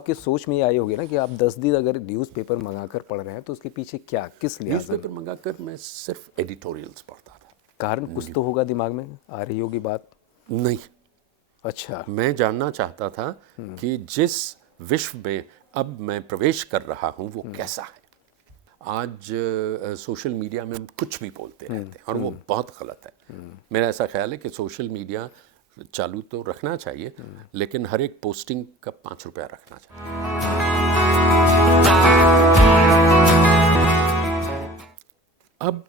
आपकी सोच में ये आई होगी ना कि आप 10 दिन अगर न्यूज़पेपर मंगाकर पढ़ रहे हैं तो उसके पीछे क्या, किस लिहाज से? न्यूज़पेपर मंगाकर मैं सिर्फ एडिटोरियल्स पढ़ता था। कारण कुछ तो होगा, दिमाग में आ रही होगी बात। नहीं, अच्छा। मैं जानना चाहता था कि जिस विश्व में अब मैं प्रवेश कर रहा हूँ वो कैसा है। आज सोशल मीडिया में हम कुछ भी बोलते रहते हैं और वो बहुत गलत है। मेरा ऐसा ख्याल है कि सोशल मीडिया चालू तो रखना चाहिए, लेकिन हर एक पोस्टिंग का 5 रुपया रखना चाहिए। अब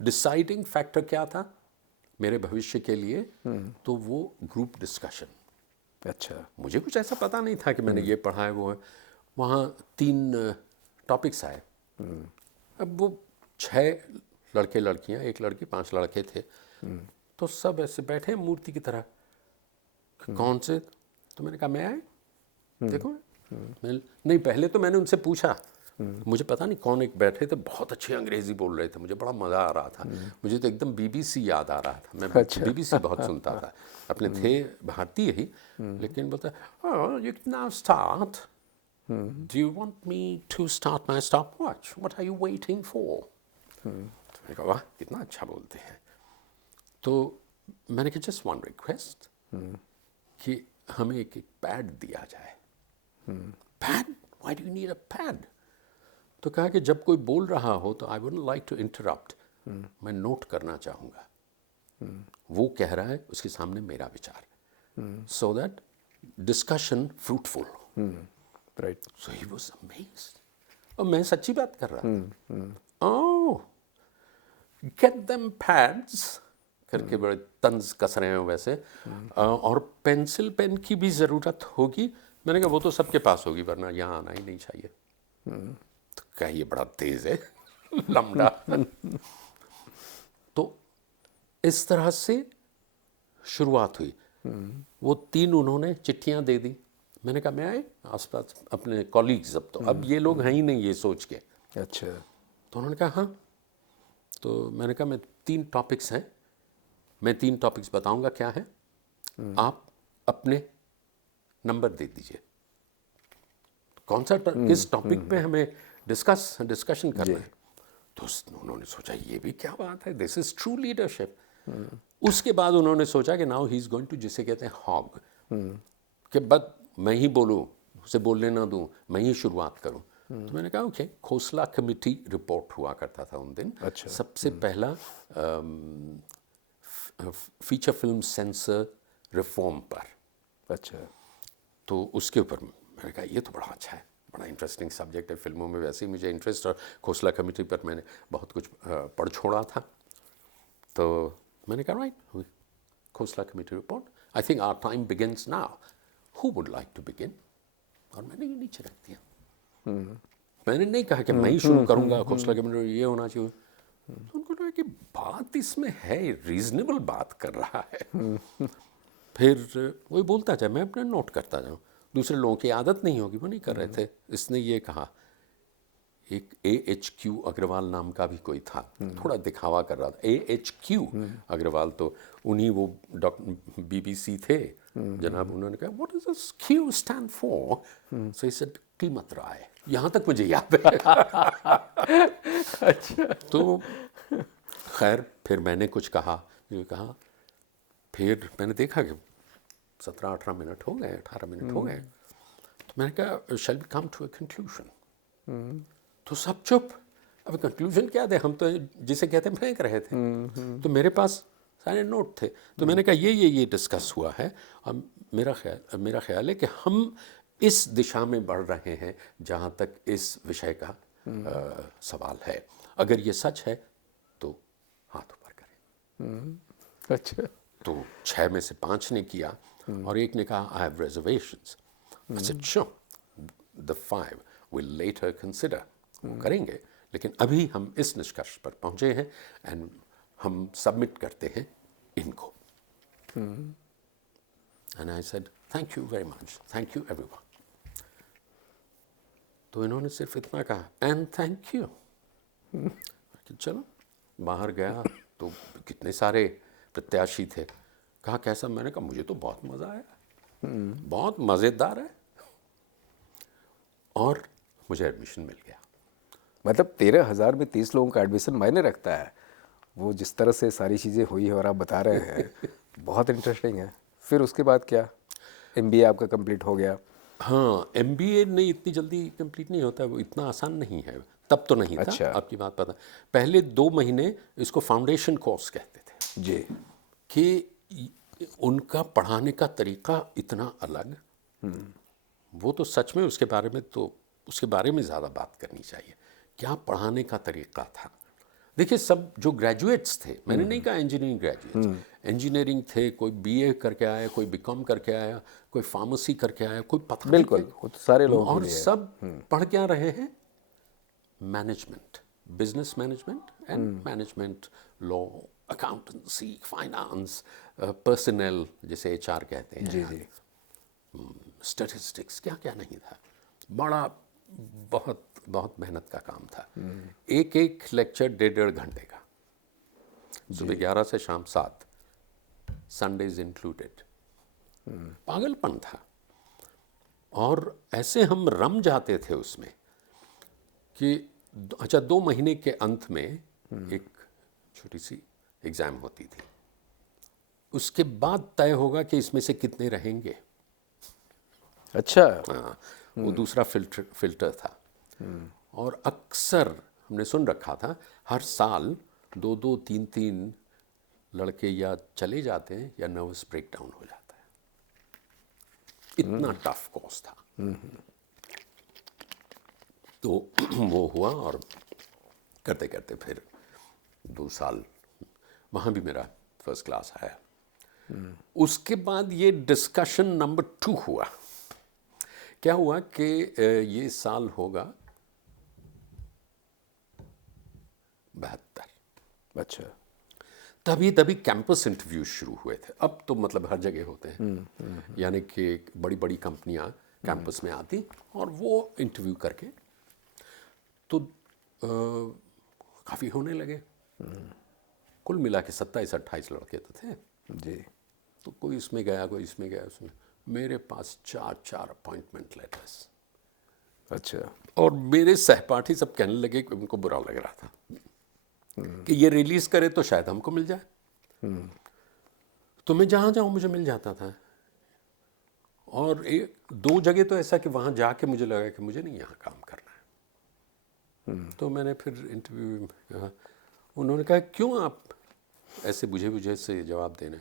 डिसाइडिंग फैक्टर क्या था मेरे भविष्य के लिए? तो वो ग्रुप डिस्कशन। अच्छा। मुझे कुछ ऐसा पता नहीं था कि मैंने ये पढ़ा है वो है। वहाँ 3 टॉपिक्स आए। अब वो 6 लड़के लड़कियाँ, 1 लड़की, 5 लड़के थे। तो सब ऐसे बैठे मूर्ति की तरह। कौन से? तो मैंने कहा मैं आए, देखो। नहीं, पहले तो मैंने उनसे पूछा। मुझे पता नहीं कौन एक बैठे थे, बहुत अच्छी अंग्रेजी बोल रहे थे, मुझे बड़ा मज़ा आ रहा था। मुझे तो एकदम बीबीसी याद आ रहा था। मैं अच्छा। बीबीसी बहुत सुनता था। अपने थे भारतीय ही, लेकिन बोलता you can now start, do you want me to start my stopwatch, what are you waiting for? तो मैंने कहा वाह कितना अच्छा बोलते हैं। तो मैंने कहा जस्ट वन रिक्वेस्ट कि हमें एक पैड दिया जाए। Pad? Why do you need a pad? तो कहा कि जब कोई बोल रहा हो तो I wouldn't like to interrupt, मैं नोट करना चाहूँगा वो कह रहा है, उसके सामने मेरा विचार, so that discussion fruitful. Right. So he was amazed. और मैं सच्ची बात कर रहा था। ओह, गेट देम पैड्स करके बड़े तंज कस रहे हैं वैसे। और पेंसिल पेन की भी ज़रूरत होगी। मैंने कहा वो तो सबके पास होगी, वरना यहाँ आना ही नहीं चाहिए। तो क्या ये बड़ा तेज है लमड़ा। तो इस तरह से शुरुआत हुई। वो 3 उन्होंने चिट्ठियां दे दी। मैंने कहा मैं आए आसपास अपने कॉलीग्स, अब ये लोग हैं ही नहीं ये सोच के। अच्छा। तो उन्होंने कहा हाँ। तो मैंने कहा मैं 3 टॉपिक्स हैं, मैं 3 टॉपिक्स बताऊंगा क्या है, आप अपने नंबर दे दीजिए, कौन सा किस टॉपिक पे हमें डिस्कशन करना है। तो उन्होंने सोचा ये भी क्या बात है, दिस इज ट्रू लीडरशिप। उसके बाद उन्होंने सोचा कि now he is going to, जिसे कहते हैं हॉग, कि बस मैं ही बोलूँ, उसे बोलने ना दूँ, मैं ही शुरुआत करूँ। तो मैंने कहा ओके। खोसला कमेटी रिपोर्ट हुआ करता था उन दिन। अच्छा। सबसे पहला फीचर फिल्म सेंसर रिफॉर्म पर। अच्छा। तो उसके ऊपर मैंने कहा ये तो बड़ा अच्छा है, बड़ा इंटरेस्टिंग सब्जेक्ट है। फिल्मों में वैसे ही मुझे इंटरेस्ट, और खोसला कमेटी पर मैंने बहुत कुछ पढ़ छोड़ा था। तो मैंने कहा right, Khosla committee report, I think our time begins now, who would like to begin? और मैंने ये नीचे रख दिया। मैंने नहीं कहा कि मैं ही शुरू करूंगा, खोसला कमेटी ये होना चाहिए। तो उनको लगा कि बात इसमें है, रीजनेबल बात कर रहा है। फिर वही बोलता जाए, मैं अपने नोट करता जाऊँ। दूसरे लोगों की आदत नहीं होगी, वो नहीं कर रहे थे। इसने ये कहा, एक AHQ अग्रवाल नाम का भी कोई था, थोड़ा दिखावा कर रहा था। AHQ अग्रवाल तो उन्हीं वो डॉक्टर BBC थे जनाब। उन्होंने कहा what is this Q stand for? So he said कीमत राय। यहाँ तक मुझे याद है। अच्छा। तो खैर फिर मैंने कुछ कहा, जो कहा, फिर मैंने देखा कि 17-18 मिनट हो गए, 18 मिनट हो गए। तो मैंने कहा shall we come to a conclusion? तो सब चुप। अब कंक्लूजन क्या दे, हम तो जिसे कहते हैं फेंक रहे थे। तो मेरे पास सारे नोट थे। तो मैंने कहा ये डिस्कस हुआ है, और मेरा ख्याल है कि हम इस दिशा में बढ़ रहे हैं जहाँ तक इस विषय का सवाल है। अगर ये सच है तो हाथ ऊपर करें। अच्छा। तो 6 में से 5 ने किया, और एक ने कहा I have reservations. I said sure, the 5 will later consider. वो करेंगे, लेकिन अभी हम इस निष्कर्ष पर पहुंचे हैं एंड हम सबमिट करते हैं इनको। And I said thank you very much, thank you everyone. तो इन्होंने सिर्फ इतना कहा एंड थैंक यू। चलो बाहर गया तो कितने सारे प्रत्याशी थे। कहा कैसा? मैंने कहा मुझे तो बहुत मज़ा आया। बहुत मज़ेदार है। और मुझे एडमिशन मिल गया। मतलब 13,000 में 30 लोगों का एडमिशन मायने रखता है। वो जिस तरह से सारी चीज़ें हुई है और आप बता रहे हैं, बहुत इंटरेस्टिंग है। फिर उसके बाद क्या? एमबीए आपका कंप्लीट हो गया। हाँ, एमबीए नहीं इतनी जल्दी कंप्लीट नहीं होता, वो इतना आसान नहीं है। तब तो नहीं था, अच्छा। आपकी बात पता। पहले 2 महीने इसको फाउंडेशन कोर्स कहते थे जी। कि उनका पढ़ाने का तरीका इतना अलग, वो तो सच में उसके बारे में ज़्यादा बात करनी चाहिए। क्या पढ़ाने का तरीका था। देखिए, सब जो ग्रेजुएट्स थे, मैंने नहीं कहा इंजीनियरिंग ग्रेजुएट्स, इंजीनियरिंग थे, कोई बीए करके आया, कोई बीकॉम करके आया, कोई फार्मेसी करके आया, कोई पता नहीं बिल्कुल, क्या, वो तो सारे लोगों के और लिए है। सब पढ़ क्या रहे हैं? Management, business management and management, law, accountancy, finance, personal जिसे एचआर कहते हैं, जी जी। स्टैटिस्टिक्स, क्या क्या नहीं था। बड़ा बहुत बहुत मेहनत का काम था। एक एक लेक्चर 1.5 घंटे का, सुबह 11 से शाम 7, संडेज इंक्लूडेड। पागलपन था। और ऐसे हम रम जाते थे उसमें कि अच्छा, 2 महीने के अंत में एक छोटी सी एग्ज़ाम होती थी। उसके बाद तय होगा कि इसमें से कितने रहेंगे। अच्छा। हाँ, वो दूसरा फिल्टर था। और अक्सर हमने सुन रखा था, हर साल 2-2, 3-3 लड़के या चले जाते हैं या नर्वस ब्रेकडाउन हो जाता है। इतना टफ कोर्स था। तो वो हुआ, और करते करते फिर 2 साल वहाँ भी मेरा फर्स्ट क्लास आया। उसके बाद ये डिस्कशन नंबर 2 हुआ। क्या हुआ कि ये साल होगा 72। अच्छा। तभी कैंपस इंटरव्यू शुरू हुए थे। अब तो मतलब हर जगह होते हैं, यानी कि बड़ी बड़ी कंपनियां कैंपस में आती और वो इंटरव्यू करके तो काफ़ी होने लगे। कुल मिला के 27-28 लड़के तो थे। जी। तो कोई इसमें गया, कोई इसमें गया, उसमें मेरे पास 4 अपॉइंटमेंट लेटर्स। अच्छा। और मेरे सहपाठी सब कहने लगे कि उनको बुरा लग रहा था कि ये रिलीज़ करे तो शायद हमको मिल जाए। तो मैं जहाँ जाऊँ मुझे मिल जाता था। और 2 जगह तो ऐसा कि वहाँ जाके मुझे लगा कि मुझे नहीं यहाँ काम करना है। तो मैंने फिर इंटरव्यू में कहा, उन्होंने कहा क्यों आप ऐसे बुझे से जवाब देने।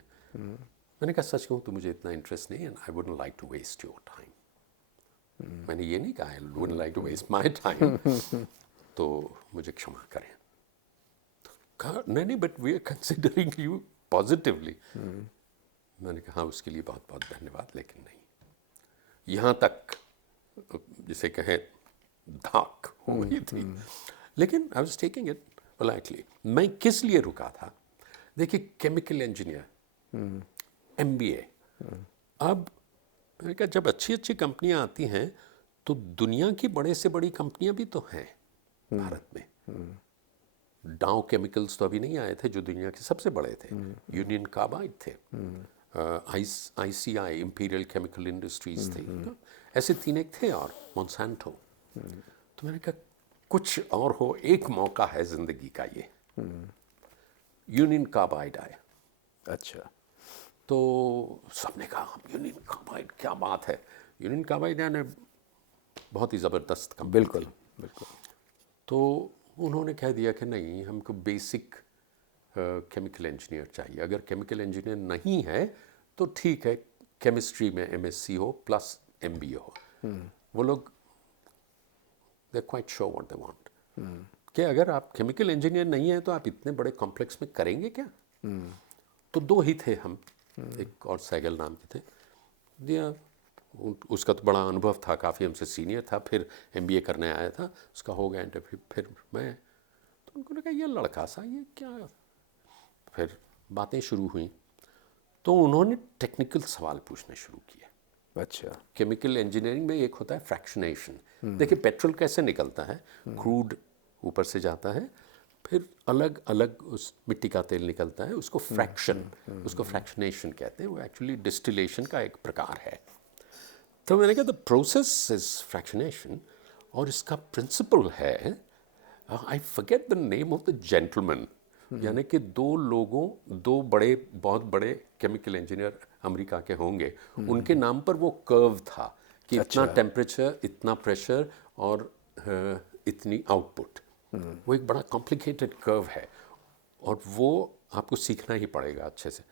मैंने कहा सच कहूँ तो मुझे इतना इंटरेस्ट नहीं है, I wouldn't like to waste your time. मैंने ये नहीं कहा I wouldn't like to waste my time, तो मुझे क्षमा करें। तो कहा नहीं, but we are considering you positively. मैंने कहा उसके लिए बहुत बहुत धन्यवाद, लेकिन नहीं। यहाँ तक जिसे कहें धाक हो गई थी, लेकिन I was taking it politely. मैं किस लिए रुका था? देखिए, केमिकल इंजीनियर, एमबीए। अब मैंने कहा जब अच्छी अच्छी कंपनियां आती हैं तो दुनिया की बड़े से बड़ी कंपनियां भी तो हैं भारत में। डाउ केमिकल्स तो अभी नहीं आए थे जो दुनिया के सबसे बड़े थे। यूनियन कार्बाइड थे, आईसीआई, इंपीरियल केमिकल इंडस्ट्रीज थे, ऐसे 3 एक थे, और मोन्सेंटो। तो मैंने कहा कुछ और हो, एक मौका है जिंदगी का ये। यूनियन कार्बाइड आए। अच्छा। तो सबने कहा यूनियन कार्बाइड क्या बात है। यूनियन कार्बाइड यानी बहुत ही ज़बरदस्त कंपनी बिल्कुल थी। बिल्कुल। तो उन्होंने कह दिया कि नहीं, हमको बेसिक केमिकल इंजीनियर चाहिए। अगर केमिकल इंजीनियर नहीं है तो ठीक है, केमिस्ट्री में एमएससी हो प्लस एमबीए हो। वो लोग दे quite sure what they want, कि अगर आप केमिकल इंजीनियर नहीं है तो आप इतने बड़े कॉम्प्लेक्स में करेंगे क्या। तो 2 ही थे हम, एक और सैगल नाम के थे। दिया, उसका तो बड़ा अनुभव था, काफ़ी हमसे सीनियर था, फिर एमबीए करने आया था, उसका हो गया इंटरव्यू। फिर मैं, तो उनको लगा ये लड़का सा ये क्या। फिर बातें शुरू हुई तो उन्होंने टेक्निकल सवाल पूछने शुरू किए। अच्छा। केमिकल इंजीनियरिंग में एक होता है फ्रैक्शनेशन। देखिए, पेट्रोल कैसे निकलता है, क्रूड ऊपर से जाता है, फिर अलग अलग उस मिट्टी का तेल निकलता है, उसको फ्रैक्शन, उसको फ्रैक्शनेशन कहते हैं। वो एक्चुअली डिस्टिलेशन का एक प्रकार है। तो मैंने कहा द प्रोसेस इज फ्रैक्शनेशन, और इसका प्रिंसिपल है, I forget the name of the gentleman, यानी कि दो बहुत बड़े केमिकल इंजीनियर अमेरिका के होंगे, उनके नाम पर वो कर्व था कि इतना टेम्परेचर, इतना प्रेशर और इतनी आउटपुट। वो एक बड़ा कॉम्प्लिकेटेड कर्व है और वो आपको सीखना ही पड़ेगा अच्छे से।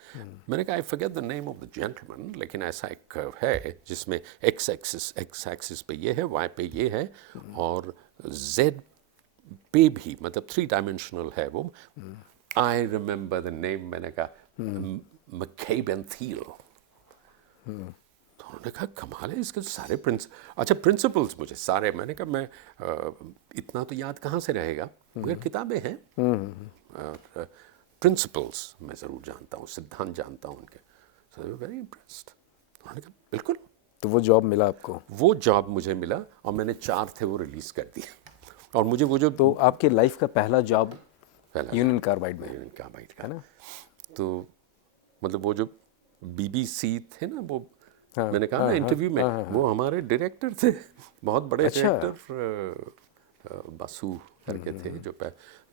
मैंने कहा I forget the name of the gentleman, लेकिन ऐसा एक कर्व है जिसमें एक्स एक्सिस पे ये है, वाई पे ये है, और जेड पे भी, मतलब 3 डायमेंशनल है वो। आई रिमेंबर द नेम, मैंने कहा मैककेब एंड थियल। तो उन्होंने कहा कमाल है, इसके सारे प्रिंसिपल्स मुझे सारे, मैंने कहा मैं इतना तो याद कहाँ से रहेगा, मगर किताबें हैं, प्रिंसिपल्स मैं ज़रूर जानता हूँ, सिद्धांत जानता हूँ उनके। So very impressed. उन्होंने कहा बिल्कुल। तो वो जॉब मिला आपको? वो जॉब मुझे मिला और मैंने 4 थे वो रिलीज़ कर दिए। और मुझे वो जो तो आपके लाइफ का पहला जॉब पहला यूनियन कार्बाइड में, यूनियन कार्बाइड का है ना? तो मतलब वो जो बीबीसी थे ना, वो हाँ, मैंने कहा ना इंटरव्यू में, वो हमारे डायरेक्टर थे, बहुत बड़े अच्छा। डायरेक्टर, बासु करके थे,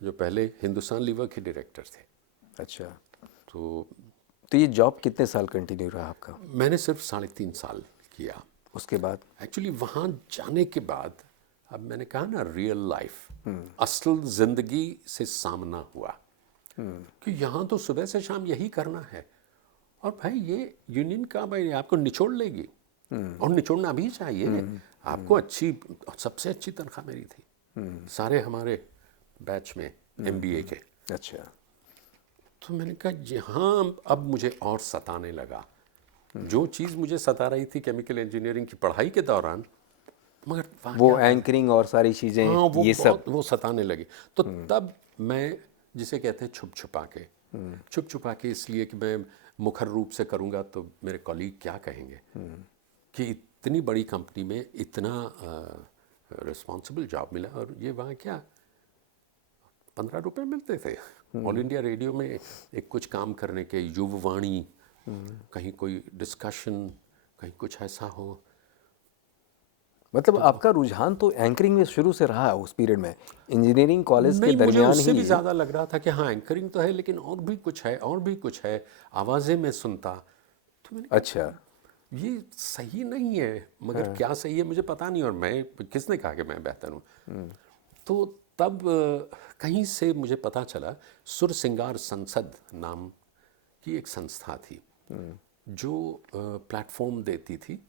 जो पहले हिंदुस्तान लीवर के डायरेक्टर थे। अच्छा, तो तो ये जॉब कितने साल कंटिन्यू रहा आपका? मैंने सिर्फ 3.5 साल किया। उसके बाद? एक्चुअली वहाँ जाने के बाद, अब मैंने कहा ना रियल लाइफ, असल जिंदगी से सामना हुआ कि यहाँ तो सुबह से शाम यही करना है, और भाई ये यूनियन का भाई आपको निचोड़ लेगी, और निचोड़ना भी चाहिए आपको। सबसे अच्छी तनख्वाह मेरी थी सारे हमारे बैच में MBA के। अच्छा, तो मैंने कहा यहाँ अब मुझे और सताने लगा जो चीज़ मुझे सता रही थी केमिकल इंजीनियरिंग की पढ़ाई के दौरान, मगर वो एंकरिंग और सारी चीज़ें, हाँ वो ये सब वो सताने लगी। तो तब मैं, जिसे कहते हैं छुप छुपा के इसलिए कि मैं मुखर रूप से करूँगा तो मेरे कॉलीग क्या कहेंगे कि इतनी बड़ी कंपनी में इतना रिस्पॉन्सिबल जॉब मिला, और ये वहाँ क्या 15 रुपये मिलते थे ऑल इंडिया रेडियो में एक कुछ काम करने के, युववाणी, कहीं कोई डिस्कशन, कहीं कुछ ऐसा हो। मतलब आपका रुझान तो एंकरिंग में शुरू से रहा उस पीरियड में, इंजीनियरिंग कॉलेज के नहीं, मुझे दरमियान उससे ही? भी ज़्यादा लग रहा था कि हाँ एंकरिंग तो है, लेकिन और भी कुछ है, और भी कुछ है, आवाज़ें मैं सुनता। तो मैंने अच्छा, ये सही नहीं है, मगर क्या सही है मुझे पता नहीं, और मैं, किसने कहा कि मैं बेहतर हूँ। तो तब कहीं से मुझे पता चला सुर सिंगार संसद नाम की एक संस्था थी जो प्लेटफॉर्म देती थी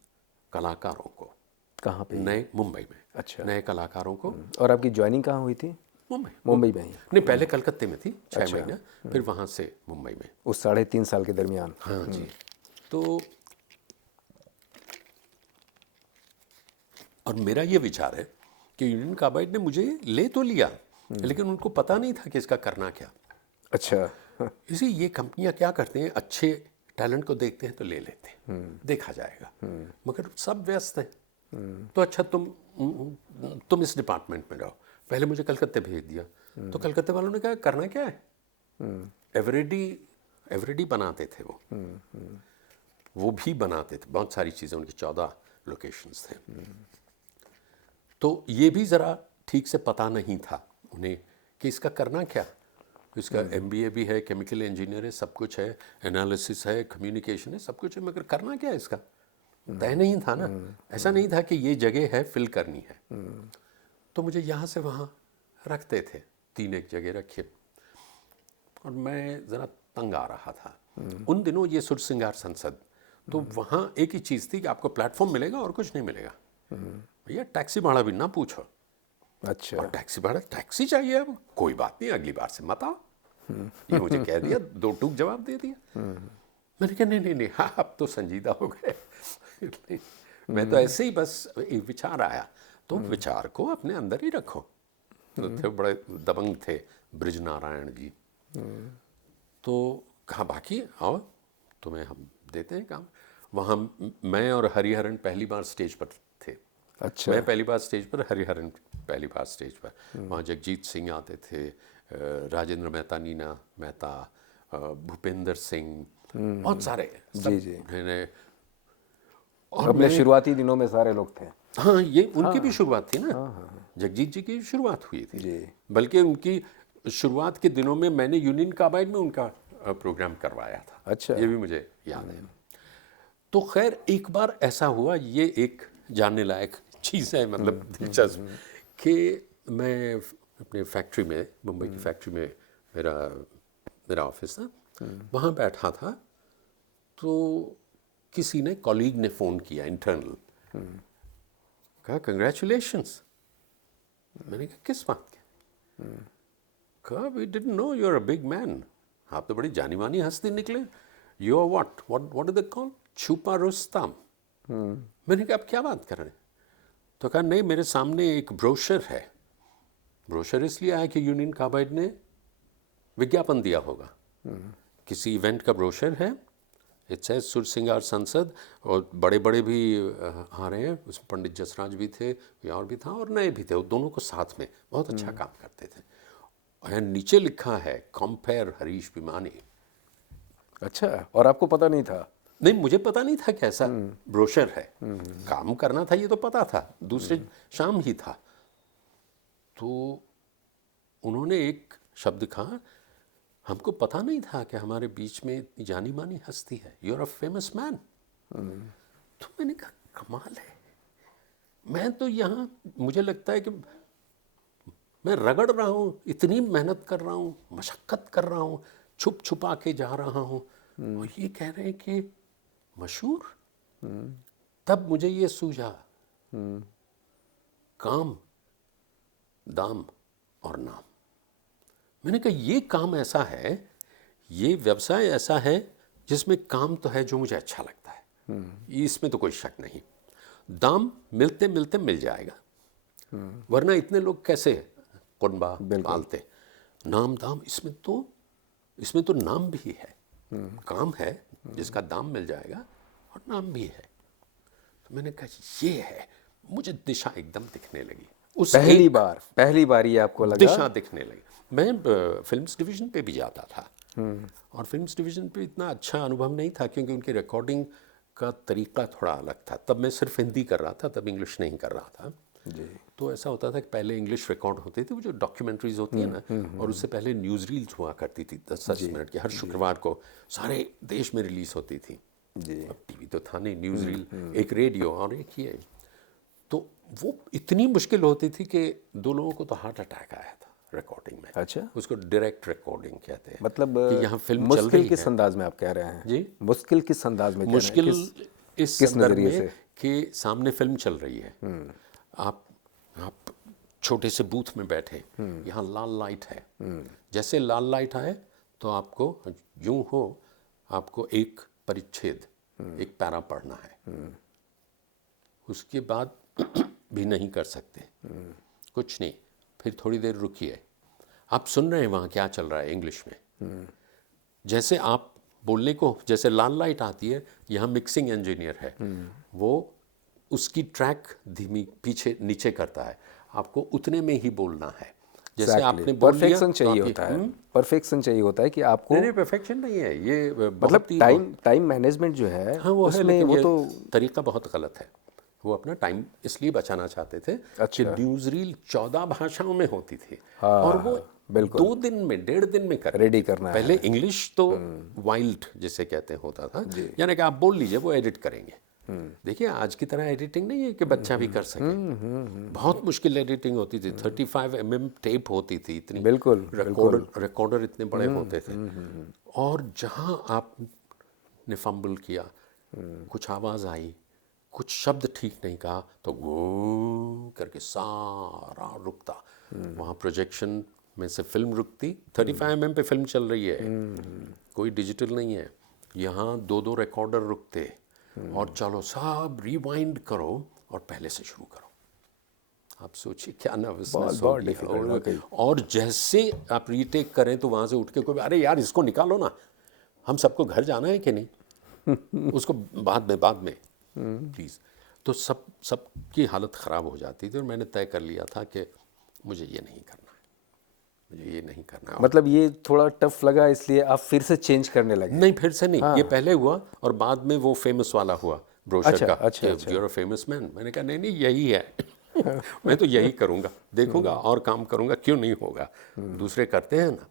कलाकारों को। कहाँ पे? नए मुंबई में। अच्छा। नए कलाकारों को। और आपकी ज्वाइनिंग कहाँ हुई थी? मुंबई में ही? नहीं, पहले कलकत्ते में थी 6 महीने, फिर वहाँ से मुंबई में। उस 3.5 साल के दरमियान? हाँ जी। तो और मेरा ये विचार है कि यूनियन कार्बाइड ने मुझे ले तो लिया, लेकिन उनको पता नहीं था कि इसका करना क्या। अच्छा। इसी ये कंपनियां क्या करते हैं, अच्छे टैलेंट को देखते हैं तो ले लेते हैं, देखा जाएगा, मगर सब व्यस्त हैं। तो अच्छा तुम इस डिपार्टमेंट में रहो। पहले मुझे कलकत्ते भेज दिया, तो कलकत्ते वालों ने कहा करना क्या है। एवरेडी बनाते थे वो भी बनाते थे बहुत सारी चीज़ें, उनकी 14 लोकेशंस थे। तो ये भी ज़रा ठीक से पता नहीं था उन्हें कि इसका करना क्या। इसका MBA भी है, केमिकल इंजीनियर है, सब कुछ है, एनालिसिस है, कम्युनिकेशन है, सब कुछ है, मगर करना क्या है इसका तय नहीं था ना। ऐसा नहीं था कि ये जगह है फिल करनी है। तो मुझे यहाँ से वहाँ रखते थे, 3 एक जगह रखे, और मैं ज़रा तंग आ रहा था उन दिनों। ये सुर सिंगार संसद, तो वहाँ एक ही चीज़ थी कि आपको प्लेटफॉर्म मिलेगा और कुछ नहीं मिलेगा। भैया टैक्सी भाड़ा भी ना पूछो। अच्छा। और टैक्सी भाड़ा, टैक्सी चाहिए, अब कोई बात नहीं, अगली बार से मत आओ। ये मुझे कह दिया, 2 टूक जवाब दे दिया। मैंने कहा नहीं, हाँ अब तो संजीदा हो गए। मैं तो ऐसे ही बस एक विचार आया, तो विचार को अपने अंदर ही रखो। तो थे बड़े दबंग थे ब्रिज नारायण जी, तो कहा बाकी आओ तुम्हें हम देते हैं काम। वहाँ मैं और हरिहरन पहली बार स्टेज पर थे। अच्छा। मैं पहली बार स्टेज पर, हरिहरन पहली बार स्टेज पर। वहाँ जगजीत सिंह आते थे, राजेंद्र मेहता, नीना मेहता, भूपेंद्र सिंह, बहुत सारे सब जी। ने। और अपने शुरुआती दिनों में सारे लोग थे। हाँ, ये उनकी भी शुरुआत थी ना, जगजीत जी की शुरुआत हुई थी। जी। बल्कि उनकी शुरुआत के दिनों में मैंने यूनियन कार्बाइड में उनका प्रोग्राम करवाया था। अच्छा। ये भी मुझे याद है। तो खैर एक बार ऐसा हुआ, ये एक जानने लायक चीज़ है, मतलब दिलचस्प, कि मैं अपने फैक्ट्री में, मुंबई की फैक्ट्री में मेरा ऑफिस था, वहाँ बैठा था। तो किसी ने, कॉलीग ने फ़ोन किया, इंटरनल, कहा कंग्रेचुलेशंस। मैंने कहा किस बात के? कहा we didn't know you are a big man, आप तो बड़ी जानी मानी हस्ती निकले। You are what is the call, छुपा रुस्तम। मैंने कहा आप क्या बात कर रहे हैं? तो कहा नहीं, मेरे सामने एक ब्रोशर है। ब्रोशर इसलिए आया कि यूनियन कार्बाइड ने विज्ञापन दिया होगा, किसी इवेंट का ब्रोशर है, इट्स है सुर सिंगार संसद, और बड़े बड़े भी आ रहे हैं, उसमें पंडित जसराज भी थे, कोई और भी था, और नए भी थे, वो दोनों को साथ में बहुत अच्छा काम करते थे। और नीचे लिखा है कंपेयर हरीश भिमानी। अच्छा, और आपको पता नहीं था? नहीं, मुझे पता नहीं था कि ऐसा ब्रोशर है। काम करना था ये तो पता था, दूसरे शाम ही था। तो उन्होंने एक शब्द कहा, हमको पता नहीं था कि हमारे बीच में इतनी जानी मानी हस्ती है, you are a famous man. तो मैंने कहा कमाल है, मैं तो यहाँ, मुझे लगता है कि मैं रगड़ रहा हूँ, इतनी मेहनत कर रहा हूँ, मशक्क़त कर रहा हूँ, छुप छुपा के जा रहा हूँ, और ये कह रहे हैं कि मशहूर। तब मुझे ये सूझा, काम, दाम और नाम। मैंने कहा ये काम ऐसा है, ये व्यवसाय ऐसा है जिसमें काम तो है जो मुझे अच्छा लगता है, इसमें तो कोई शक नहीं। दाम मिलते मिलते मिल जाएगा, वरना इतने लोग कैसे कुनबा पालते। नाम दाम, इसमें तो नाम भी है, काम है जिसका दाम मिल जाएगा और नाम भी है। तो मैंने कहा ये है, मुझे दिशा एकदम दिखने लगी। उस पहली बार ये आपको लगा? दिशा दिखने लगी। मैं फिल्म्स डिवीज़न पे भी जाता था, और फिल्म्स डिवीज़न पे इतना अच्छा अनुभव नहीं था, क्योंकि उनकी रिकॉर्डिंग का तरीका थोड़ा अलग था। तब मैं सिर्फ हिंदी कर रहा था, तब इंग्लिश नहीं कर रहा था जी। तो ऐसा होता था कि पहले इंग्लिश रिकॉर्ड होती थी, वो जो डॉक्यूमेंट्रीज होती है ना, और उससे पहले न्यूज़ रील्स हुआ करती थी 10-10 मिनट की, हर शुक्रवार को सारे देश में रिलीज़ होती थी। जी। अब टीवी तो था नहीं, न्यूज़ रील, एक रेडियो और एक ये। तो वो इतनी मुश्किल होती थी कि 2 लोगों को तो हार्ट अटैक आया था रिकॉर्डिंग में। अच्छा, उसको डायरेक्ट रिकॉर्डिंग कहते हैं। मतलब कि यहाँ फिल्म चल मुश्किल रही किस है। अंदाज में आप कह रहे हैं? जी, मुश्किल किस अंदाज में कह रहे हैं? मुश्किल इस किस संदर्भ नज़रिए में से? कि सामने फिल्म चल रही है, आप छोटे से बूथ में बैठे, यहाँ लाल लाइट है, जैसे लाल लाइट आए तो आपको यूं हो, आपको एक परिच्छेद, एक पैरा पढ़ना है, उसके बाद भी नहीं कर सकते, कुछ नहीं, फिर थोड़ी देर रुकिए, आप सुन रहे हैं वहाँ क्या चल रहा है इंग्लिश में। जैसे आप बोलने को, जैसे लाल लाइट आती है, यहाँ मिक्सिंग इंजीनियर है, वो उसकी ट्रैक धीमी पीछे नीचे करता है, आपको उतने में ही बोलना है। जैसे आपने बोल लिया परफेक्शन चाहिए होता है, परफेक्शन चाहिए होता है कि आपको, नहीं परफेक्शन नहीं है ये, मतलब बहुत ही टाइम मैनेजमेंट जो है, हाँ वो है, उसमें लेकिन वो ये तो तरीका बहुत गलत है। वो अपना टाइम इसलिए बचाना चाहते थे कि न्यूज़ रील 14 भाषाओं में होती थी, और वो 2 दिन में, 1.5 दिन में कर रेडी करना है। पहले इंग्लिश तो वाइल्ड जिसे कहते होता था, यानी कि आप बोल लीजिए, वो एडिट करेंगे। देखिए आज की तरह एडिटिंग नहीं है कि बच्चा भी कर सके, बहुत मुश्किल एडिटिंग होती थी, 35 mm टेप होती थी, इतनी बिल्कुल रिकॉर्डर इतने बड़े होते थे, और जहाँ आपने फंबल किया, कुछ आवाज़ आई, कुछ शब्द ठीक नहीं कहा, तो गूं करके सारा रुकता। वहाँ प्रोजेक्शन में से फिल्म रुकती, 35 mm पे फिल्म चल रही है, कोई डिजिटल नहीं है, यहाँ 2-2 रिकॉर्डर रुकते, और चलो सब रिवाइंड करो और पहले से शुरू करो। आप सोचिए क्या नर्वसनेस होगी। और जैसे आप रीटेक करें तो वहाँ से उठ के कोई, अरे यार इसको निकालो ना, हम सबको घर जाना है कि नहीं, उसको बाद में प्लीज़। तो सबकी हालत ख़राब हो जाती थी, और मैंने तय कर लिया था कि मुझे ये नहीं करना है, मुझे ये नहीं करना है। मतलब ये थोड़ा टफ लगा इसलिए आप फिर से चेंज करने लगे? नहीं, फिर से नहीं, ये पहले हुआ और बाद में वो फेमस वाला हुआ ब्रोशर अच्छा, का, अच्छा, अच्छा। You are a famous man. मैंने कहा नहीं नहीं यही है मैं तो यही करूँगा, देखूंगा और काम करूँगा, क्यों नहीं होगा, दूसरे करते हैं ना।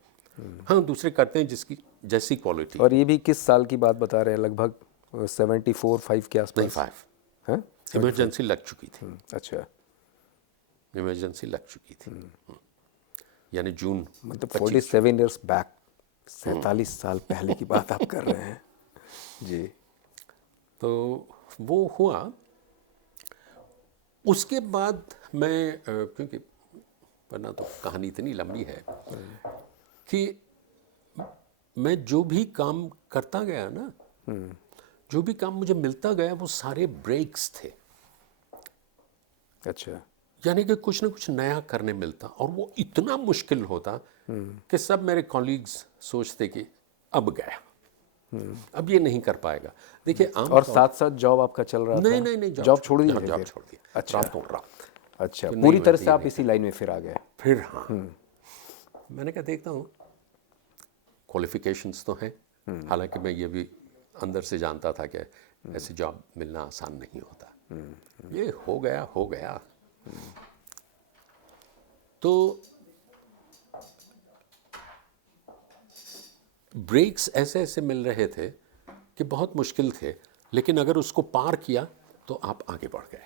हाँ, दूसरे करते हैं जिसकी जैसी क्वालिटी। और ये भी किस साल की बात बता रहे हैं? लगभग 74-5 के नहीं, आसपास? 5 हैं? इमरजेंसी लग चुकी थी, अच्छा, इमरजेंसी लग चुकी थी। यानी जून मतलब 25। 47 ईयर्स बैक, 47 साल पहले की बात आप कर रहे हैं। जी। तो वो हुआ। उसके बाद मैं क्योंकि वरना तो कहानी इतनी लंबी है कि मैं जो भी काम करता गया ना, जो भी काम मुझे मिलता गया वो सारे ब्रेक्स थे। अच्छा, यानी कि कुछ ना कुछ नया करने मिलता और वो इतना मुश्किल होता कि सब मेरे कॉलीग्स सोचते कि अब गया, अब ये नहीं कर पाएगा। देखिए आम और तौर- साथ साथ जॉब आपका चल रहा था? नहीं नहीं नहीं, जॉब छोड़ दी थी जॉब फिर? छोड़ दिया, अच्छा, रातों रात। अच्छा, कि नहीं पूरी तरह होती, से आप नहीं इसी लाइन में फिर आ गए? फिर हाँ, मैंने कहा देखता हूँ, क्वालिफिकेशंस तो हैं, हालांकि मैं ये भी अंदर से जानता था कि ऐसी जॉब मिलना आसान नहीं होता। ये हो गया। तो ब्रेक्स ऐसे ऐसे मिल रहे थे कि बहुत मुश्किल थे, लेकिन अगर उसको पार किया तो आप आगे बढ़ गए।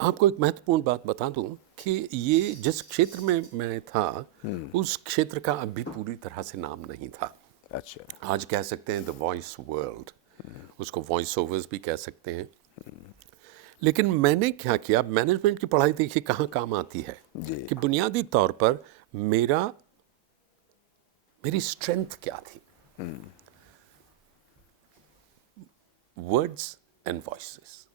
आपको एक महत्वपूर्ण बात बता दूं कि ये जिस क्षेत्र में मैं था उस क्षेत्र का अभी पूरी तरह से नाम नहीं था। अच्छा, आज कह सकते हैं द वॉइस वर्ल्ड, उसको वॉइस ओवर्स भी कह सकते हैं। लेकिन मैंने क्या किया, मैनेजमेंट की पढ़ाई देखिए कहाँ काम आती है जी। कि बुनियादी तौर पर मेरी स्ट्रेंथ क्या थी, वर्ड्स एंड वॉइसेस,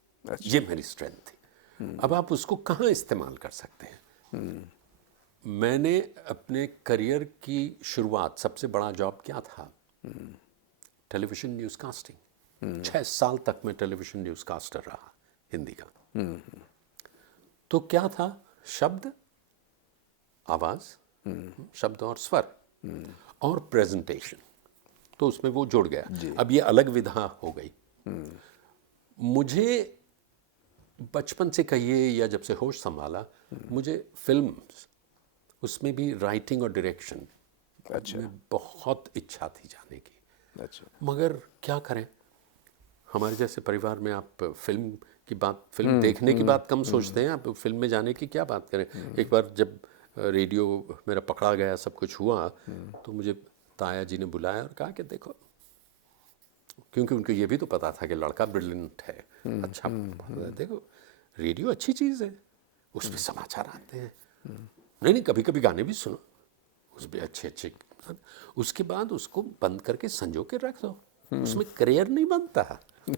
ये मेरी स्ट्रेंथ थी। अब आप उसको कहाँ इस्तेमाल कर सकते हैं? मैंने अपने करियर की शुरुआत, सबसे बड़ा जॉब क्या था? Television news casting. 6 साल तक मैं टेलीविजन न्यूज़ कास्टर रहा, हिंदी का। तो क्या था? शब्द, आवाज़, शब्द और स्वर और प्रेजेंटेशन, तो उसमें वो जुड़ गया। अब ये अलग विधा हो गई। मुझे बचपन से कहिए या जब से होश संभाला, मुझे फिल्म, उसमें भी राइटिंग और डायरेक्शन अच्छा, में बहुत इच्छा थी जाने की। अच्छा, मगर क्या करें, हमारे जैसे परिवार में आप फिल्म देखने की बात कम सोचते हैं, आप फिल्म में जाने की क्या बात करें। एक बार जब रेडियो मेरा पकड़ा गया, सब कुछ हुआ, तो मुझे ताया जी ने बुलाया और कहा कि देखो, क्योंकि उनको ये भी तो पता था कि लड़का ब्रिलियंट है, अच्छा देखो, रेडियो अच्छी चीज़ है, उसमें समाचार आते हैं, नहीं कभी कभी गाने भी सुनो, उसमें अच्छे अच्छे। उसके बाद उसको बंद करके संजो के रख दो, उसमें करियर नहीं बनता,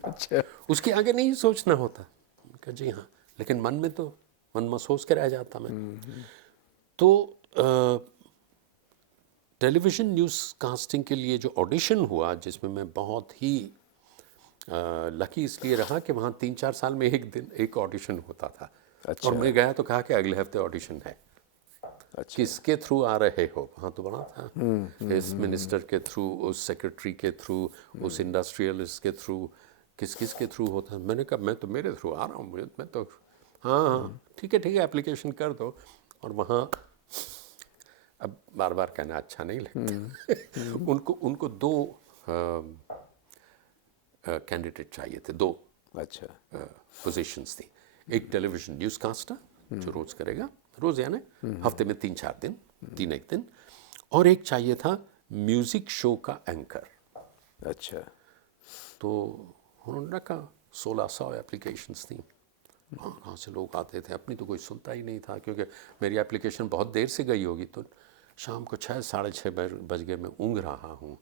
अच्छा, उसके आगे नहीं सोचना होता। कहा जी हाँ, लेकिन मन में तो मन सोच के रह जाता मैं। तो टेलीविज़न न्यूज़ कास्टिंग के लिए जो ऑडिशन हुआ, जिसमें मैं बहुत ही लकी इसलिए रहा कि वहाँ 3-4 साल में एक दिन एक ऑडिशन होता था। अच्छा, और मैं गया तो कहा कि अगले हफ्ते ऑडिशन है। अच्छा, किसके थ्रू आ रहे हो? वहाँ तो बड़ा था, इस मिनिस्टर के थ्रू, उस सेक्रेटरी के थ्रू, उस इंडस्ट्रियलिस्ट के थ्रू, किस किस के थ्रू होता है। मैंने कहा मैं तो मेरे थ्रू आ रहा हूँ, मैं तो हाँ ठीक है एप्लीकेशन कर दो। और वहाँ अब बार बार कहना अच्छा नहीं लगता उनको 2 कैंडिडेट चाहिए थे, 2 अच्छा, पोजीशंस थी। एक टेलीविजन न्यूज़ कास्टर जो रोज़ करेगा, रोज़ यानी हफ्ते में 3-4 दिन, 3 दिन, और एक चाहिए था म्यूज़िक शो का एंकर। अच्छा, तो उन्होंने रखा, 1600 एप्लीकेशंस थी, वहाँ से लोग आते थे, अपनी तो कोई सुनता ही नहीं था, क्योंकि मेरी एप्लीकेशन बहुत देर से गई होगी। तो शाम को 6-6:30 बज गए, मैं ऊँघ रहा हूँ,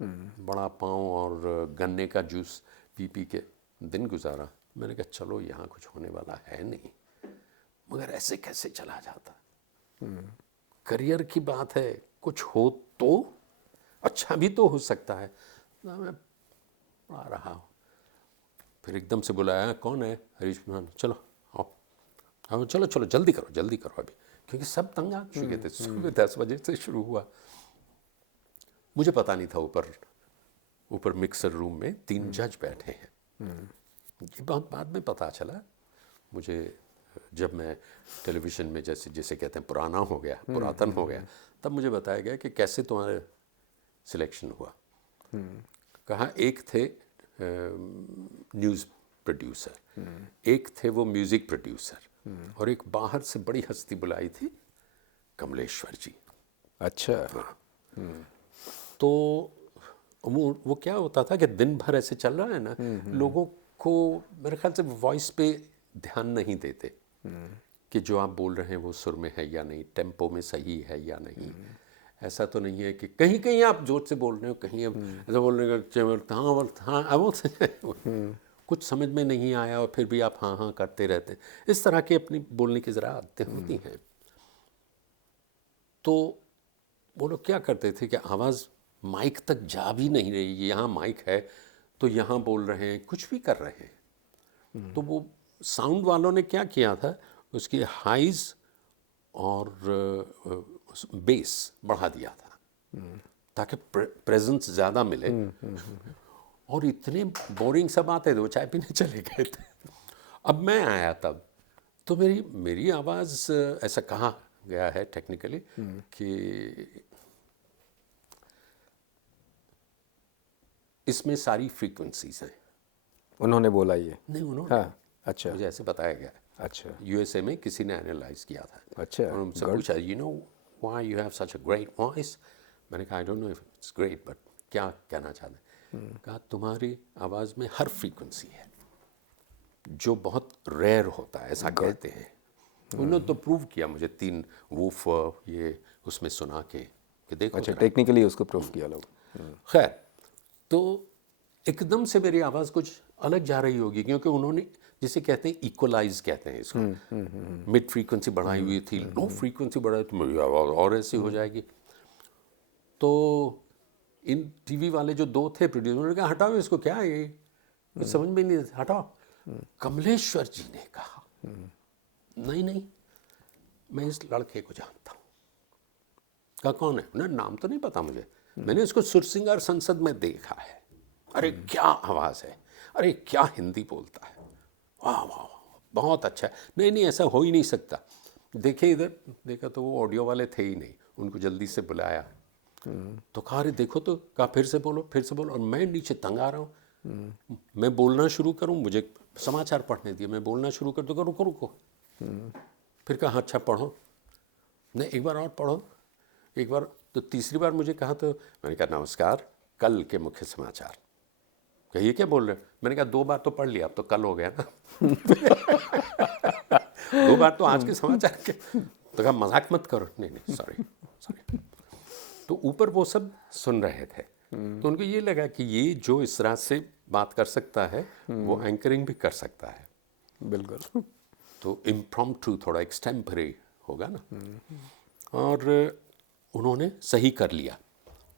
बड़ा पाँव और गन्ने का जूस पी पी के दिन गुजारा। मैंने कहा चलो यहाँ कुछ होने वाला है नहीं, मगर ऐसे कैसे चला जाता। करियर की बात है, कुछ हो तो अच्छा भी तो हो सकता है। ना मैं पढ़ा रहा हूँ, फिर एकदम से बुलाया, कौन है? हरीश मान, चलो आओ, चलो जल्दी करो अभी। क्योंकि सब तंग आ चुके थे। सुबह 10 बजे से शुरू हुआ। मुझे पता नहीं था ऊपर मिक्सर रूम में 3 जज बैठे हैं। ये बहुत बाद में पता चला मुझे, जब मैं टेलीविज़न में जिसे कहते हैं पुराना हो गया, पुरातन हो गया, तब मुझे बताया गया कि कैसे तुम्हारा सिलेक्शन हुआ। कहा एक थे न्यूज़ प्रोड्यूसर, एक थे वो म्यूज़िक प्रोड्यूसर, और एक बाहर से बड़ी हस्ती बुलाई थी, कमलेश्वर जी। अच्छा। तो वो क्या होता था कि दिन भर ऐसे चल रहा है ना, लोगों को मेरे ख्याल से वॉइस पे ध्यान नहीं देते कि जो आप बोल रहे हैं वो सुर में है या नहीं, टेम्पो में सही है या नहीं। ऐसा तो नहीं है कि कहीं कहीं आप जोर से बोल रहे हो, कहीं अब ऐसा बोल रहे हो हाँ अब कुछ समझ में नहीं आया और फिर भी आप हाँ हाँ करते रहते हैं। इस तरह की अपनी बोलने की ज़रा आदतें होती हैं। तो वो लोग क्या करते थे कि आवाज़ माइक तक जा भी नहीं रही, यहाँ माइक है तो यहाँ बोल रहे हैं, कुछ भी कर रहे हैं। तो वो साउंड वालों ने क्या किया था, उसकी हाइज और बेस बढ़ा दिया था ताकि प्रेजेंस ज़्यादा मिले। और इतने बोरिंग सब आते थे, वो चाय पीने चले गए थे। अब मैं आया तब तो मेरी आवाज़, ऐसा कहा गया है टेक्निकली कि इसमें सारी फ्रीक्वेंसीज हैं। उन्होंने बोला ये? नहीं, उन्होंने, हाँ। अच्छा। मुझे ऐसे बताया गया। अच्छा। यूएसए में किसी ने एनालाइज किया था। अच्छा। और उनसे पूछा, you know why you have such a great voice. मैंने कहा I don't know if it's great, but क्या कहना चाहते हैं। कहा तुम्हारी आवाज़ में हर फ्रीक्वेंसी है, जो बहुत रेयर होता है, ऐसा कहते हैं। उन्होंने तो प्रूव किया मुझे 3 वूफर ये उसमें सुना के कि देखो। अच्छा, टेक्निकली उसको प्रूफ किया लोग। खैर, तो एकदम से मेरी आवाज़ कुछ अलग जा रही होगी, क्योंकि उन्होंने जिसे कहते हैं इक्वलाइज कहते हैं इसको, मिड फ्रीक्वेंसी बढ़ाई हुई थी, लो फ्रीक्वेंसी बढ़ाई तो मेरी आवाज़ और ऐसी हो जाएगी। तो इन टीवी वाले जो 2 थे प्रोड्यूसर, उन्होंने कहा हटाओ इसको, क्या है ये, कुछ समझ में नहीं, हटाओ। कमलेश्वर जी ने कहा नहीं नहीं, मैं इस लड़के को जानता हूँ। कहा कौन है? उन्हें नाम तो नहीं पता मुझे, मैंने इसको सुरसिंगार संसद में देखा है। अरे क्या आवाज़ है, अरे क्या हिंदी बोलता है, वाह वाह वाह, बहुत अच्छा है। नहीं नहीं, ऐसा हो ही नहीं सकता। देखे इधर, देखा तो वो ऑडियो वाले थे ही नहीं, उनको जल्दी से बुलाया। तो कहा अरे देखो तो, कहा फिर से बोलो, फिर से बोलो। और मैं नीचे तंग आ रहा हूँ, मैं बोलना शुरू करूँ, मुझे समाचार पढ़ने दिए, मैं बोलना शुरू कर दूँ, रुको रुको। फिर कहा अच्छा पढ़ो, नहीं एक बार और पढ़ो, एक बार। तो तीसरी बार मुझे कहा तो मैंने कहा नमस्कार, कल के मुख्य समाचार। कहिए क्या बोल रहे हो? मैंने कहा 2 बार तो पढ़ लिया, अब तो कल हो गया ना। 2 बार तो आज के समाचार के। तो कहा मजाक मत करो। नहीं नहीं, सॉरी सॉरी। तो ऊपर वो सब सुन रहे थे, तो उनको ये लगा कि ये जो इस तरह से बात कर सकता है वो एंकरिंग भी कर सकता है। बिल्कुल। तो इम्प्रॉम्प्टू, थोड़ा एक्सटेम्परी होगा ना। और उन्होंने सही कर लिया।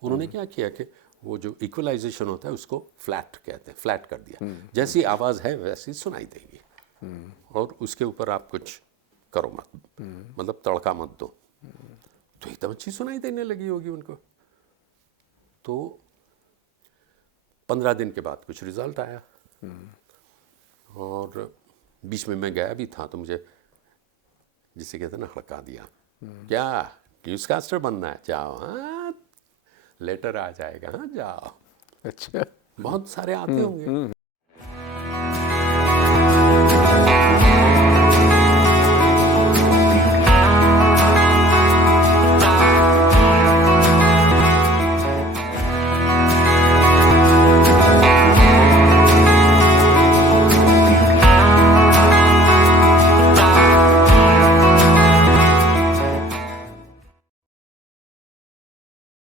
उन्होंने क्या किया कि वो जो इक्वलाइजेशन होता है उसको फ्लैट कहते हैं, फ्लैट कर दिया। जैसी आवाज़ है वैसी सुनाई देगी, और उसके ऊपर आप कुछ करो मत, मतलब तड़का मत दो। तो एकदम अच्छी सुनाई देने लगी होगी उनको। तो 15 दिन के बाद कुछ रिजल्ट आया, और बीच में मैं गया भी था, तो मुझे जिसे कहते हैं ना हड़का दिया, क्या न्यूज़कास्टर बनना है, जाओ, हाँ लेटर आ जाएगा, हाँ जाओ। अच्छा। बहुत सारे आते होंगे।